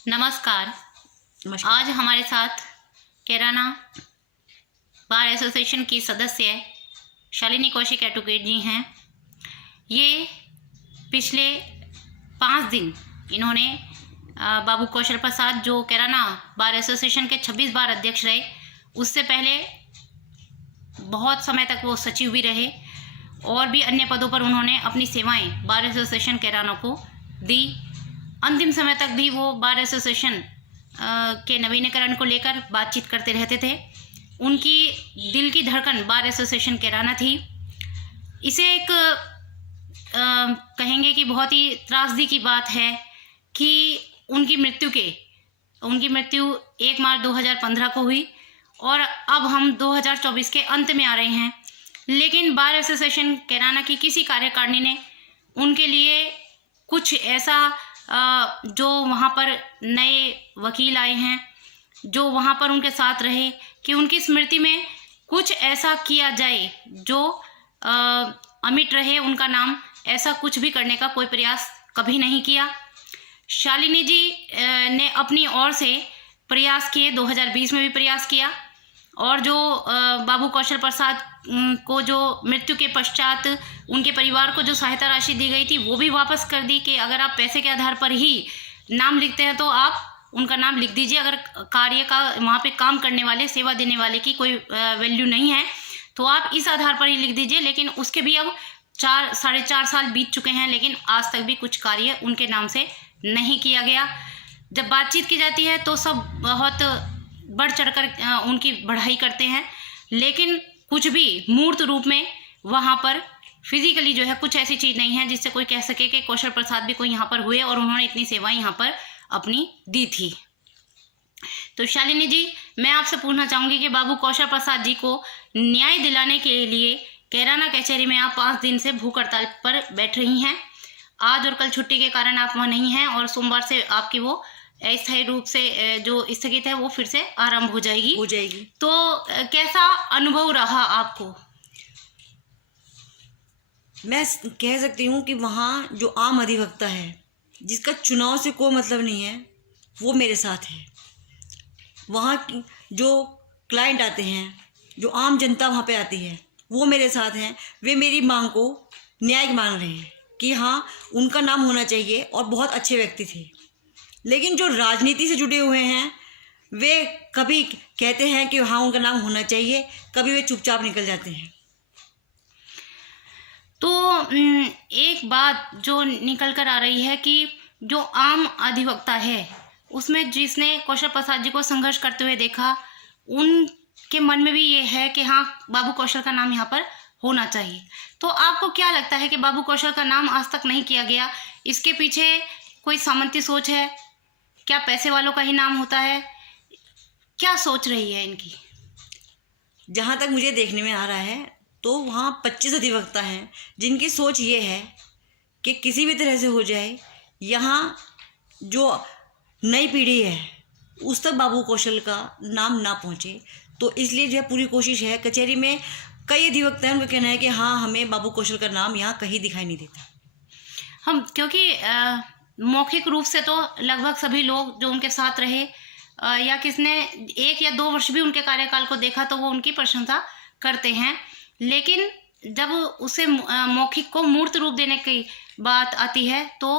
नमस्कार। नमस्कार। आज हमारे साथ कैराना बार एसोसिएशन की सदस्य शालिनी कौशिक एडवोकेट जी हैं। ये पिछले 5 दिन इन्होंने बाबू कौशल प्रसाद, जो कैराना बार एसोसिएशन के 26 बार अध्यक्ष रहे, उससे पहले बहुत समय तक वो सचिव भी रहे और भी अन्य पदों पर उन्होंने अपनी सेवाएं बार एसोसिएशन कैराना को दी। अंतिम समय तक भी वो बार एसोसिएशन के नवीनीकरण को लेकर बातचीत करते रहते थे। उनकी दिल की धड़कन बार एसोसिएशन कैराना थी। इसे एक कहेंगे कि बहुत ही त्रासदी की बात है कि उनकी मृत्यु 1 मार्च 2015 को हुई और अब हम 2024 के अंत में आ रहे हैं, लेकिन बार एसोसिएशन कैराना की किसी कार्यकारिणी ने उनके लिए कुछ ऐसा जो वहाँ पर नए वकील आए हैं, जो वहाँ पर उनके साथ रहे, कि उनकी स्मृति में कुछ ऐसा किया जाए जो अमिट रहे उनका नाम। ऐसा कुछ भी करने का कोई प्रयास कभी नहीं किया। शालिनी जी ने अपनी ओर से प्रयास किए, 2020 में भी प्रयास किया, और जो बाबू कौशल प्रसाद को जो मृत्यु के पश्चात उनके परिवार को जो सहायता राशि दी गई थी वो भी वापस कर दी कि अगर आप पैसे के आधार पर ही नाम लिखते हैं तो आप उनका नाम लिख दीजिए। अगर कार्य का वहाँ पे काम करने वाले, सेवा देने वाले की कोई वैल्यू नहीं है तो आप इस आधार पर ही लिख दीजिए। लेकिन उसके भी अब 4-4.5 साल बीत चुके हैं, लेकिन आज तक भी कुछ कार्य उनके नाम से नहीं किया गया। जब बातचीत की जाती है तो सब बहुत बढ़ चढ़कर उनकी बढ़ाई करते हैं, लेकिन कुछ भी मूर्त रूप में वहाँ पर फिजिकली जो है कुछ ऐसी चीज़ नहीं है जिससे कोई कह सके कि कौशल प्रसाद भी कोई यहाँ पर हुए और उन्होंने इतनी सेवाएं यहाँ पर अपनी दी थी। तो शालिनी जी, मैं आपसे पूछना चाहूँगी कि बाबू कौशल प्रसाद जी को न्याय दिलाने के लिए कैराना कचहरी में आप 5 दिन से भूख हड़ताल पर बैठ रही हैं। आज और कल छुट्टी के कारण आप वहाँ नहीं हैं और सोमवार से आपकी वो अस्थायी रूप से जो स्थगित है वो फिर से आरंभ हो जाएगी। तो कैसा अनुभव रहा आपको? मैं कह सकती हूँ कि वहाँ जो आम अधिवक्ता है, जिसका चुनाव से कोई मतलब नहीं है, वो मेरे साथ है। वहाँ जो क्लाइंट आते हैं, जो आम जनता वहाँ पे आती है, वो मेरे साथ हैं। वे मेरी मांग को न्याय मांग रहे हैं कि हाँ, उनका नाम होना चाहिए और बहुत अच्छे व्यक्ति थे। लेकिन जो राजनीति से जुड़े हुए हैं, वे कभी कहते हैं कि हाँ उनका नाम होना चाहिए, कभी वे चुपचाप निकल जाते हैं। तो एक बात जो निकल कर आ रही है कि जो आम अधिवक्ता है उसमें जिसने कौशल प्रसाद जी को संघर्ष करते हुए देखा, उनके मन में भी ये है कि हाँ, बाबू कौशल का नाम यहाँ पर होना चाहिए। तो आपको क्या लगता है कि बाबू कौशल का नाम आज तक नहीं किया गया, इसके पीछे कोई सामंती सोच है? क्या पैसे वालों का ही नाम होता है? क्या सोच रही है इनकी? जहाँ तक मुझे देखने में आ रहा है तो वहाँ 25 अधिवक्ता हैं जिनकी सोच ये है कि किसी भी तरह से हो जाए, यहाँ जो नई पीढ़ी है उस तक बाबू कौशल का नाम ना पहुँचे। तो इसलिए जो है पूरी कोशिश है। कचहरी में कई अधिवक्ता हैं, उनका कहना है कि हाँ, हमें बाबू कौशल का नाम यहाँ कहीं दिखाई नहीं देता। हम क्योंकि मौखिक रूप से तो लगभग सभी लोग जो उनके साथ रहे या किसने 1 या 2 वर्ष भी उनके कार्यकाल को देखा तो वो उनकी प्रशंसा करते हैं, लेकिन जब उसे मौखिक को मूर्त रूप देने की बात आती है तो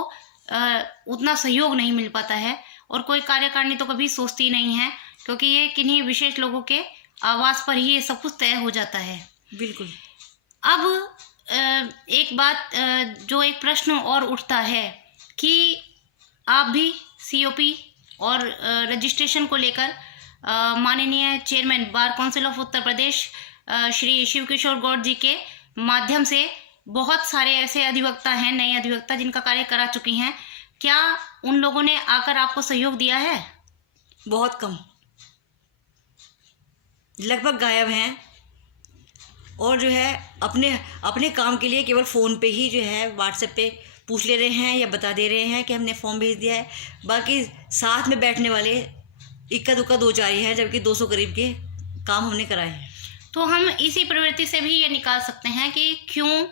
उतना सहयोग नहीं मिल पाता है और कोई कार्यकारिणी तो कभी सोचती नहीं है, क्योंकि ये किन्हीं विशेष लोगों के आवास पर ही ये सब कुछ तय हो जाता है। बिल्कुल। अब एक बात, जो एक प्रश्न और उठता है कि आप भी COP और रजिस्ट्रेशन को लेकर माननीय chairman bar council of Uttar Pradesh Shri Shiv किशोर गौड़ जी के माध्यम से बहुत सारे ऐसे अधिवक्ता हैं, नए अधिवक्ता, जिनका कार्य करा चुकी हैं। क्या उन लोगों ने आकर आपको सहयोग दिया है? बहुत कम, लगभग गायब हैं। और जो है अपने काम के लिए केवल फ़ोन पे ही जो है व्हाट्सएप पे पूछ ले रहे हैं या बता दे रहे हैं कि हमने फॉर्म भेज दिया है। बाकी साथ में बैठने वाले इक्का दुक्का 2-4 ही हैं, जबकि 200 करीब के काम हमने कराए हैं। तो हम इसी प्रवृत्ति से भी ये निकाल सकते हैं कि क्यों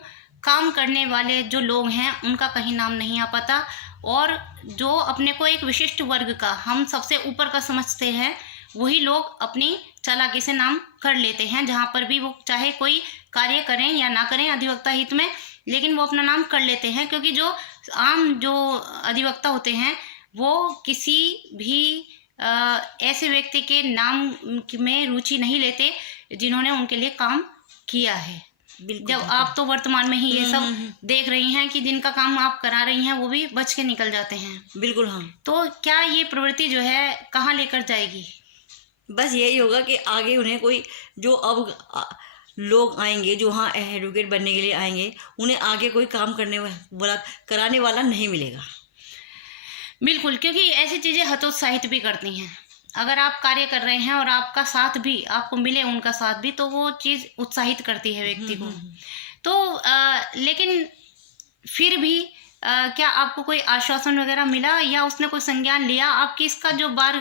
काम करने वाले जो लोग हैं उनका कहीं नाम नहीं आ पाता और जो अपने को एक विशिष्ट वर्ग का, हम सबसे ऊपर का समझते हैं, वही लोग अपनी चालाकी से नाम कर लेते हैं, जहाँ पर भी वो चाहे कोई कार्य करें या ना करें अधिवक्ता हित में, लेकिन वो अपना नाम कर लेते हैं। क्योंकि जो आम जो अधिवक्ता होते हैं वो किसी भी ऐसे व्यक्ति के नाम में रुचि नहीं लेते जिन्होंने उनके लिए काम किया है। बिल्कुल जब आप तो वर्तमान में ही ये सब देख रही हैं कि जिनका काम आप करा रही हैं वो भी बच के निकल जाते हैं। बिल्कुल। हाँ, तो क्या ये प्रवृत्ति जो है कहाँ लेकर जाएगी? बस यही होगा कि आगे उन्हें कोई जो अब लोग आएंगे जो हाँ एडवोकेट बनने के लिए आएंगे, उन्हें आगे कोई काम करने वाला कराने वाला नहीं मिलेगा। बिल्कुल, क्योंकि ऐसी चीज़ें हतोत्साहित भी करती हैं। अगर आप कार्य कर रहे हैं और आपका साथ भी आपको मिले, उनका साथ भी, तो वो चीज़ उत्साहित करती है व्यक्ति को। तो लेकिन फिर भी क्या आपको कोई आश्वासन वगैरह मिला या उसने कोई संज्ञान लिया आपकी इसका, जो बार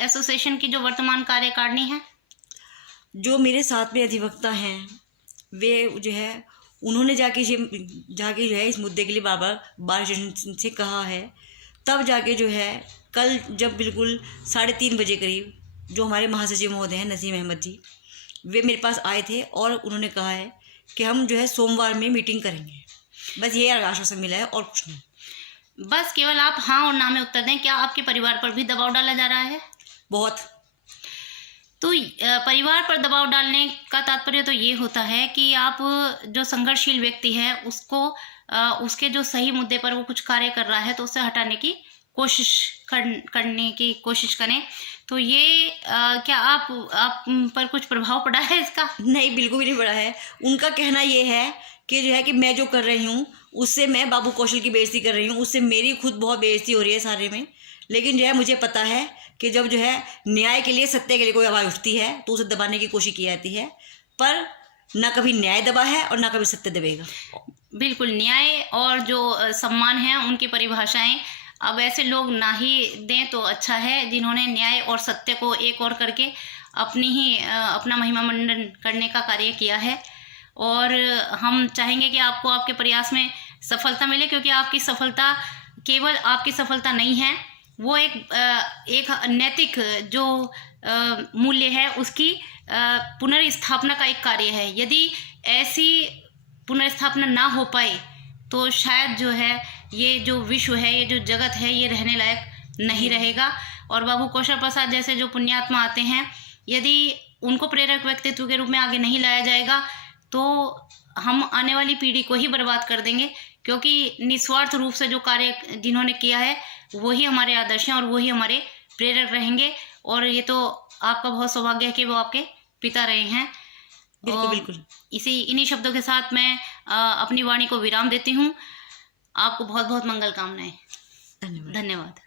एसोसिएशन की जो वर्तमान कार्यकारिणी है? जो मेरे साथ में अधिवक्ता हैं वे जो है उन्होंने जाके जो है इस मुद्दे के लिए बार एसोसिएशन से कहा है। तब जाके जो है कल जब बिल्कुल 3:30 बजे करीब जो हमारे महासचिव महोदय हैं नसीम अहमद जी, वे मेरे पास आए थे और उन्होंने कहा है कि हम जो है सोमवार में मीटिंग करेंगे। बस ये आश्वासन मिला है और कुछ नहीं। बस केवल आप हाँ और ना में उत्तर दें। क्या आपके परिवार पर भी दबाव डाला जा रहा है? बहुत। तो परिवार पर दबाव डालने का तात्पर्य तो ये होता है कि आप जो संघर्षशील व्यक्ति है उसको उसके जो सही मुद्दे पर वो कुछ कार्य कर रहा है तो उससे हटाने की कोशिश करने की कोशिश करें। तो ये क्या आप पर कुछ प्रभाव पड़ा है इसका? नहीं, बिल्कुल भी नहीं पड़ा है। उनका कहना ये है कि जो है कि मैं जो कर रही हूँ उससे मैं बाबू कौशल की बेइज्जती कर रही हूँ, उससे मेरी खुद बहुत बेइज्जती हो रही है सारे में। लेकिन जो है मुझे पता है कि जब जो है न्याय के लिए, सत्य के लिए कोई आवाज़ उठती है तो उसे दबाने की कोशिश की जाती है, पर ना कभी न्याय दबा है और ना कभी सत्य दबेगा। बिल्कुल, न्याय और जो सम्मान है उनकी परिभाषाएं अब ऐसे लोग ना ही दें तो अच्छा है जिन्होंने न्याय और सत्य को एक और करके अपना महिमा मंडन करने का कार्य किया है। और हम चाहेंगे कि आपको आपके प्रयास में सफलता मिले, क्योंकि आपकी सफलता केवल आपकी सफलता नहीं है, वो एक नैतिक जो मूल्य है उसकी पुनर्स्थापना का एक कार्य है। यदि ऐसी पुनर्स्थापना ना हो पाए तो शायद जो है ये जो विश्व है, ये जो जगत है, ये रहने लायक नहीं रहेगा। और बाबू कौशल प्रसाद जैसे जो पुण्यात्मा आते हैं, यदि उनको प्रेरक व्यक्तित्व के रूप में आगे नहीं लाया जाएगा तो हम आने वाली पीढ़ी को ही बर्बाद कर देंगे। क्योंकि निस्वार्थ रूप से जो कार्य जिन्होंने किया है वही हमारे आदर्श हैं और वही हमारे प्रेरक रहेंगे। और ये तो आपका बहुत सौभाग्य है कि वो आपके पिता रहे हैं। बिल्कुल बिल्कुल। इन्हीं शब्दों के साथ मैं अपनी वाणी को विराम देती हूँ। आपको बहुत बहुत मंगल कामनाएं। धन्यवाद। धन्यवाद।